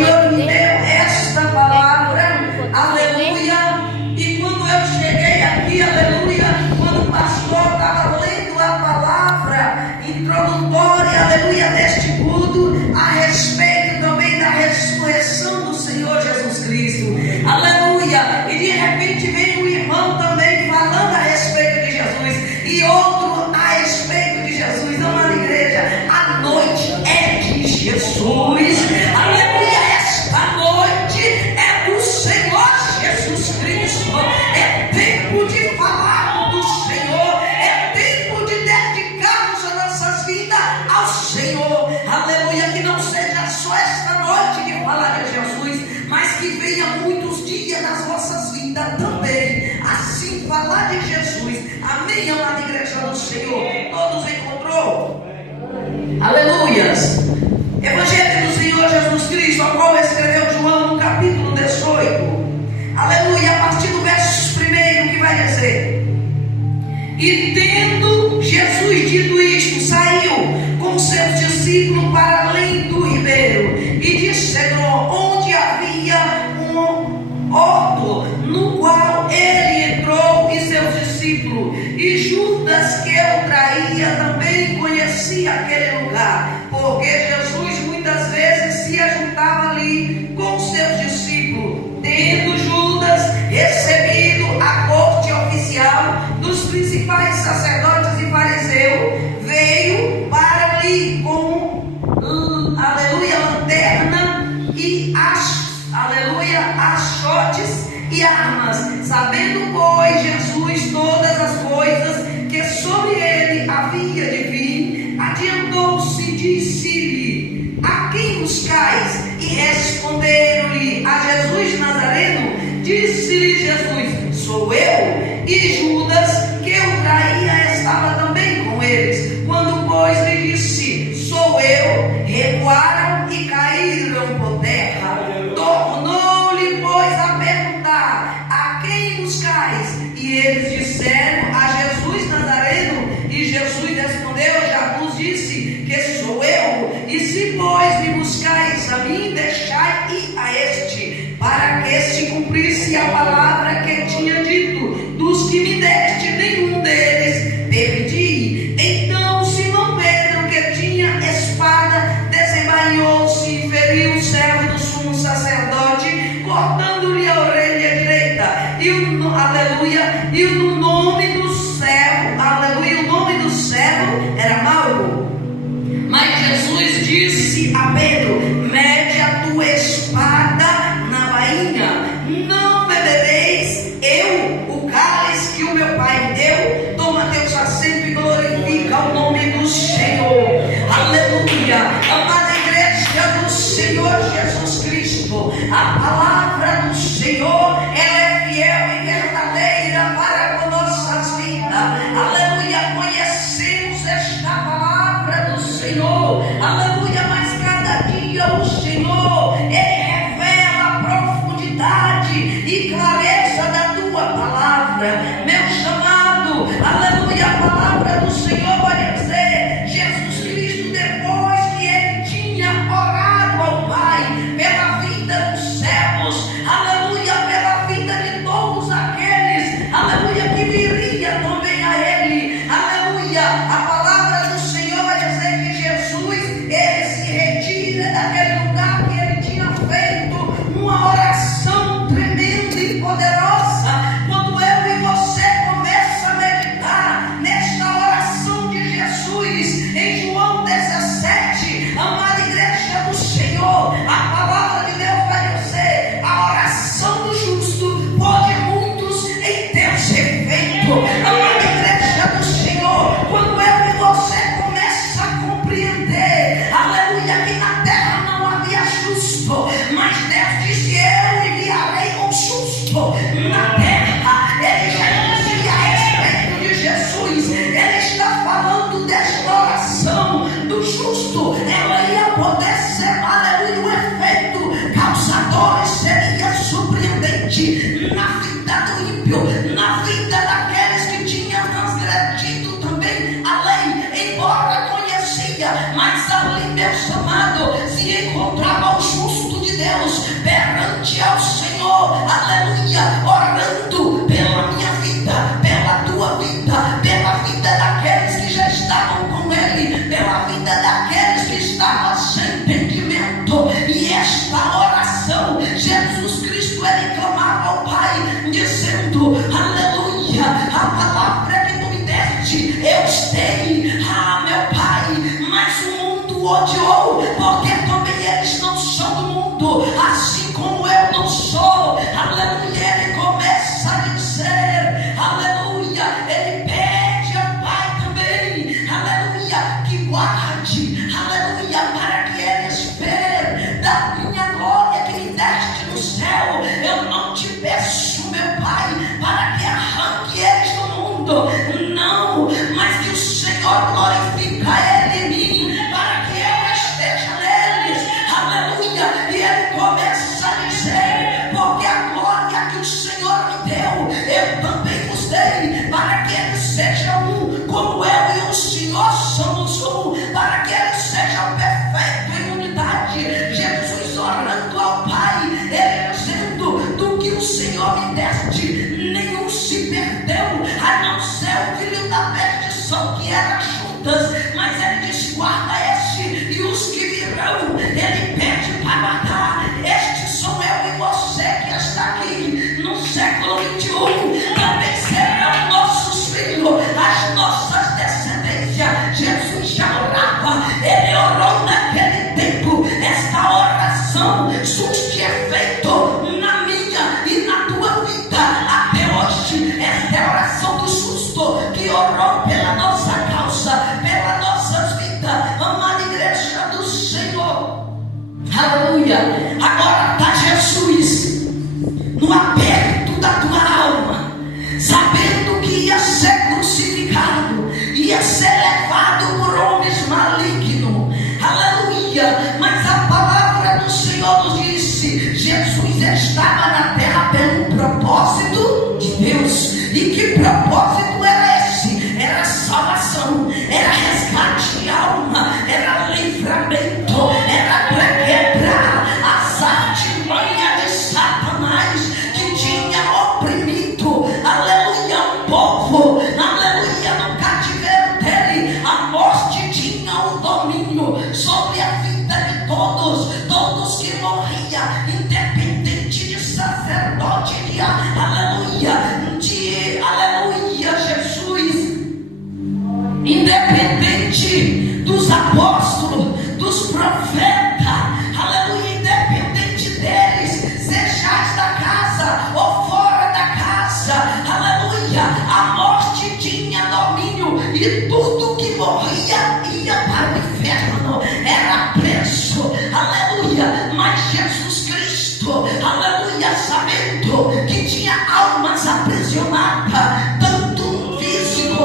Senhor me deu esta palavra, aleluia. E quando eu cheguei aqui, aleluia, quando o pastor estava lendo a palavra introdutória, aleluia, deste culto, a respeito também da ressurreição do Senhor Jesus Cristo, aleluia. E de repente veio um irmão também falando a respeito de Jesus, e outro a respeito de Jesus. Amada igreja, a noite é de Jesus, aleluia. Esta noite é do Senhor Jesus Cristo. É tempo de falar do Senhor, é tempo de dedicarmos as nossas vidas ao Senhor, aleluia. Que não seja só esta noite de falar de Jesus, mas que venha muitos dias nas vossas vidas também, assim falar de Jesus. Amém, amada igreja do Senhor. Todos encontrou? Aleluias. Evangelho do Senhor Jesus Cristo, a qual escreveu João no capítulo 18, aleluia, a partir do verso 1, que vai dizer: e tendo Jesus dito isto, saiu com seus discípulos para além do ribeiro, e disseram onde havia um horto, no qual ele entrou e seus discípulos. E Judas, que o traía, também conhecia aquele lugar, porque Jesus muitas vezes se ajuntava ali com seus discípulos. Tendo Judas recebido a corte oficial dos principais sacerdotes e fariseus, veio para ali com, aleluia, lanterna e aleluia, achotes e armas. Sabendo, pois, Jesus todas as coisas que sobre ele havia de vir, adiantou-se e disse-lhe: a quem buscais? E responderam-lhe: a Jesus Nazareno. Disse-lhe Jesus: sou eu. E Judas, que o traía, estava também com eles. Quando, pois, lhe disse: sou eu, recuaram e caíram por terra. Tornou-lhe, pois, a perguntar: a quem buscais? E eles disseram: a Jesus Nazareno. E Jesus respondeu: já vos disse que sou eu. E se, pois, me buscais a mim, deixai ir a este, para que se cumprisse a palavra que tinha dito: dos que me deste, nenhum deles perdi. Então Simão Pedro, que tinha espada, desembainhou-se e feriu o servo do sumo sacerdote, cortando-lhe a orelha direita. Aleluia. E o nome do servo, aleluia, o nome do servo era Malco. Mas Jesus disse a Pedro: mete a tua espada na bainha. Não bebereis eu o cálice que o meu Pai me deu? Toma teus assentos e glorifica o nome do Senhor. Aleluia. Amada igreja do Senhor Jesus Cristo, a palavra do Senhor, ela é fiel e verdadeira para com nossas vidas. Aleluia. Conhecemos esta palavra do Senhor, aleluia, mas cada dia o Senhor, ele revela a profundidade e clareza da tua palavra, meu chamado, aleluia. A palavra do Senhor vai dizer: Jesus Cristo, depois que ele tinha orado ao Pai pela vida dos servos, aleluia, pela vida de todos aqueles, aleluia, que viria também a ele, aleluia. A palavra do Senhor vai dizer que Jesus, ele se retira daquele lugar que ele tinha feito uma oração tremenda e poderosa. Quando eu e você começa a meditar nesta oração de Jesus em João 17, amada igreja do Senhor, a palavra de Deus vai dizer: a oração do justo pode muitos em Deus efeito. Amada igreja do Senhor, quando eu e você começa a compreender, aleluia, que na terra não havia justo, mas Deus disse: eu enviarei um justo na terra. Ele já dizia a respeito de Jesus, ele está falando desta oração do justo, ela ia poder ser, aleluia, o efeito causador seria surpreendente na vida do ímpio, na vida daqueles que tinham transgredido também a lei, embora conhecia, mas ali, meu chamado, se encontrava o justo de Deus perante ao Senhor, aleluia, orando pela minha vida, pela tua vida, pela vida daqueles que já estavam com Ele, pela vida daqueles que estavam sem entendimento. E esta oração, Jesus Cristo, Ele clamava ao Pai, dizendo, aleluia, a palavra que tu me deste, eu sei, meu Pai, mas o mundo odiou, porque também eles não são do mundo, assim como eu não sou, aleluia. Ele começa a dizer, aleluia, ele pede ao Pai também, aleluia, que guarde, aleluia, para que eles vejam da minha glória que me deste no céu. Eu não te peço, meu Pai, para que arranque eles do mundo, não, mas que o Senhor glorifica Ele em mim, para que eu esteja neles, aleluia. E Ele começa a dizer, porque a glória que o Senhor me deu, eu também vos dei, para que eles sejam um, como eu e o Senhor somos um, para que eles sejam perfeitos em unidade. Jesus orando ao Pai, Ele dizendo, do que o Senhor me deste, nenhum se perdeu, a não ser o filho da perdição, que era Judas, mas Ele diz, guarda este e os que virão, Ele pede para guardar. Estes sou eu e você que está aqui no século 21, também serão nossos filhos, as nossas descendências. Jesus já orava, Ele orou naquele tempo. Esta oração surte efeito na minha e na tua vida até hoje. Esta é a oração do justo que orou pela nossa causa, pelas nossas vidas, amada igreja do Senhor, aleluia. Agora está Jesus no aperto da tua alma, sabendo que ia ser crucificado, ia ser levado por homens malignos, aleluia. Mas a palavra do Senhor nos disse, Jesus estava na terra pelo propósito de Deus. E que propósito era esse? Era salvação, era resgate de alma, era livramento, era para quebrar as artimanhas de Satanás que tinha oprimido, aleluia, um povo, aleluia, no cativeiro dele. A morte tinha o domínio sobre a vida de todos que morriam, independente de sacerdote, de aleluia, Jesus, independente dos apóstolos, dos profetas, aleluia, independente deles, sejais da casa ou fora da casa, aleluia, a morte tinha domínio e tudo que morria ia para o inferno, era preso, aleluia. Mas Jesus Cristo, aleluia, sabendo que tinha almas aprisionadas, tanto no físico,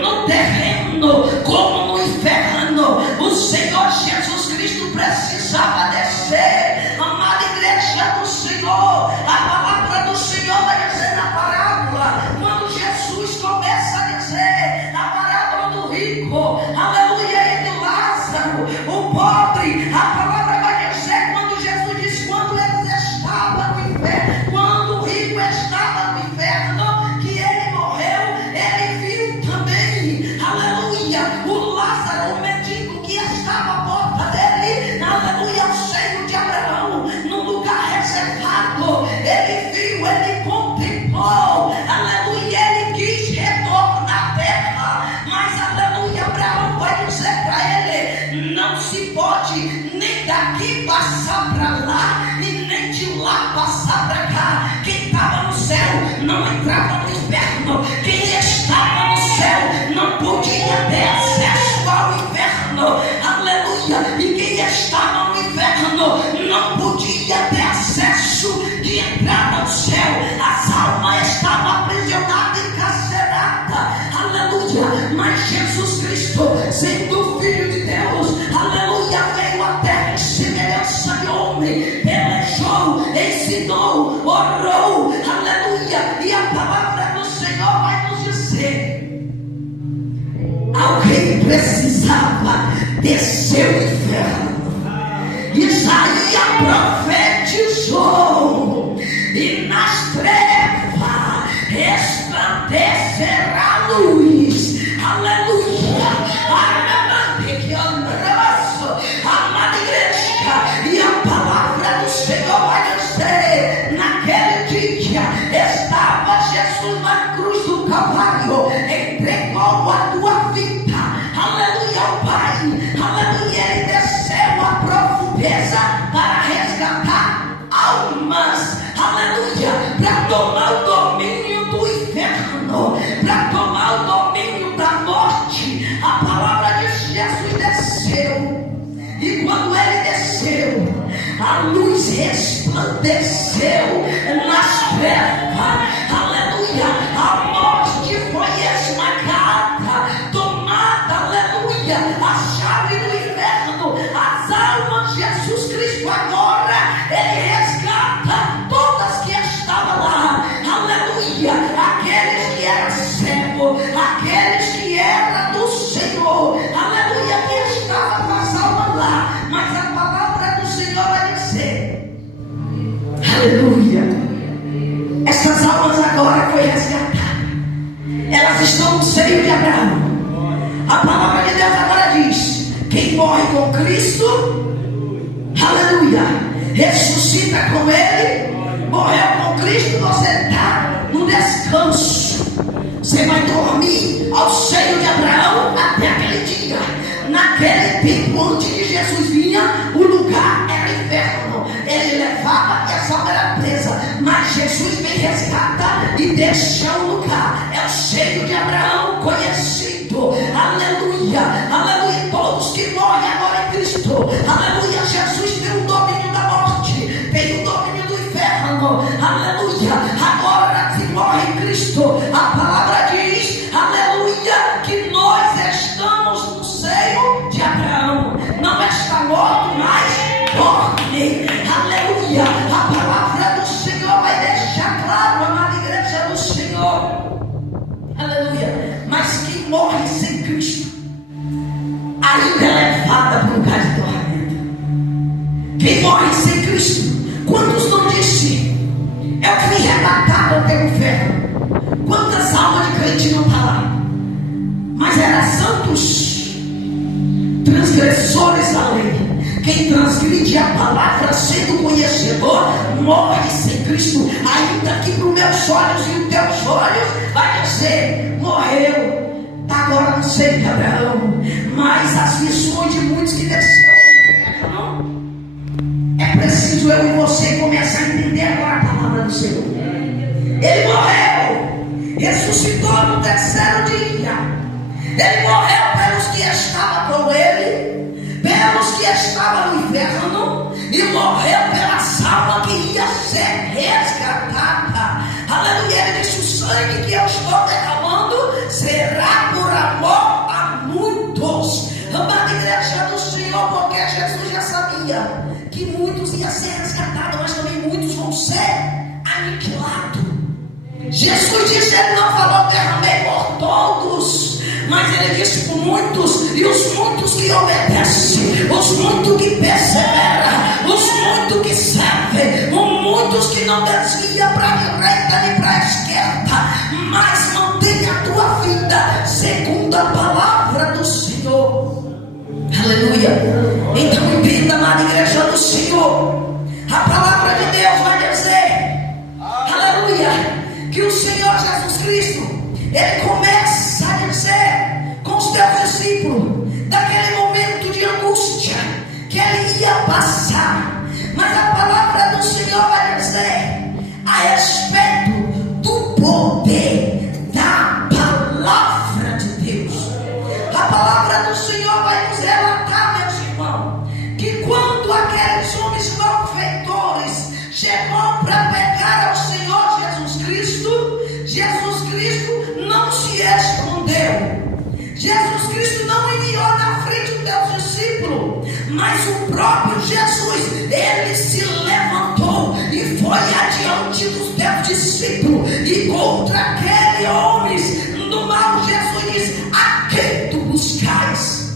no terreno, como no inferno, o Senhor Jesus Cristo precisava descer. Amada igreja do Senhor, a palavra do Senhor vai dizer na parábola, quando Jesus começa a dizer a parábola do rico, aleluia, e de Lázaro, o pobre, a palavra vai dizer, quando Jesus diz, quando eles estavam no inferno, quando o rico estava no inferno, que ele morreu, ele viu também, aleluia, o Lázaro, o mendigo que estava à porta dele, aleluia, ao seio de Abraão, num lugar reservado. Ele viu, ele contemplou, aleluia, ele quis retornar à terra, mas aleluia, Abraão vai dizer para ele, não se pode nem daqui passar para lá, e nem de lá passar para cá. Quem estava no céu não entrava no inferno, quem estava no céu não podia ter acesso ao inferno, aleluia. E quem estava no inferno não podia ter acesso de entrar no céu. As almas estavam aprisionadas e encarceradas, aleluia. Mas Jesus Cristo, sendo Filho de Deus, aleluia, veio à terra em semelhança de homem, pelejou, ensinou, orou, aleluia. E a palavra do Senhor vai nos dizer, alguém precisava descer o inferno. Isaías profeta Jesus resplandeceu nas trevas. Aleluia. A morte foi esmagada, tomada, aleluia, a chave do inferno, as almas. Jesus Cristo agora, Ele resgata todas que estavam lá, aleluia, aqueles que eram cegos, aqueles que eram do Senhor, aleluia, que estavam com as almas lá, mas a palavra do Senhor vai dizer, aleluia, essas almas agora foi resgatada, elas estão no seio de Abraão. A palavra de Deus agora diz: quem morre com Cristo, aleluia, ressuscita com Ele. Morreu com Cristo, você está no descanso. Você vai dormir ao seio de Abraão até aquele dia. Naquele tempo, antes de Jesus vinha, o lugar era inferno. Ele levava e essa alma era presa. Mas Jesus vem resgatar e deixa o lugar. É o seio de Abraão conhecido. Aleluia, aleluia. Todos que morrem agora em Cristo, aleluia. Jesus tem o domínio da morte, tem o domínio do inferno, aleluia. Agora se morre em Cristo, a palavra diz, aleluia, que nós estamos no seio de Abraão. Não está morto, mas dorme, aleluia. A palavra do Senhor vai deixar claro, amada igreja do Senhor, aleluia. Mas quem morre sem Cristo ainda é levada para um lugar de tormento. Quem morre sem Cristo, quantos não disse, é o que me arrebatado até o inferno? Quantas almas de crente não está lá? Mas eram santos, transgressores da lei. Quem transgride a palavra sendo conhecedor, morre sem Cristo. Ainda que para os meus olhos e os teus olhos vai dizer, morreu. Agora não sei de Abraão, mas as visões de muitos que desceram no inferno, é preciso eu e você começar a entender agora a palavra do Senhor. Ele morreu, ressuscitou no terceiro dia. Ele morreu pelos que estavam com Ele, pelos que estavam no inferno, e morreu pela alma que ia ser resgatada. Aleluia. Ele disse: o sangue que eu estou derramando será por amor a muitos. Amada igreja do Senhor, porque Jesus já sabia que muitos iam ser resgatados, mas também muitos vão ser aniquilados. Jesus disse, Ele não falou derramei por todos, mas Ele disse por muitos, e os muitos que obedecem, os muitos que perseveram, os muitos que servem, os muitos que não desviam para a direita nem para a esquerda, mas mantém a tua vida segundo a palavra do Senhor. Aleluia. Então entenda, amada igreja do Senhor, a palavra de Deus vai dizer, aleluia, que o Senhor Jesus Cristo, Ele começa a dizer com os teus discípulos, daquele momento de angústia que Ele ia passar, mas a palavra do Senhor vai dizer a respeito do poder da palavra de Deus. A palavra do Senhor vai nos relatar, meus irmãos, que quando aqueles homens malfeitores chegou para pegar ao Senhor Jesus Cristo não se escondeu. Jesus Cristo não enviou na frente dos teus discípulos, mas o próprio Jesus, Ele se levantou e foi adiante dos teus discípulos, e contra aquele homens do mal, Jesus diz: a quem tu buscais?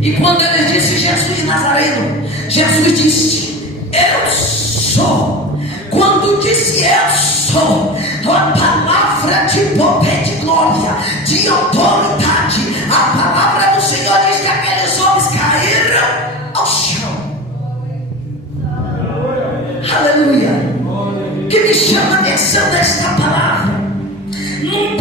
E quando Ele disse Jesus Nazareno, Jesus disse: eu sou. Quando disse eu sou, a palavra de poder, de glória, de autoridade, a palavra do Senhor diz que aqueles homens caíram ao chão. Aleluia. Que me chama a atenção desta palavra, num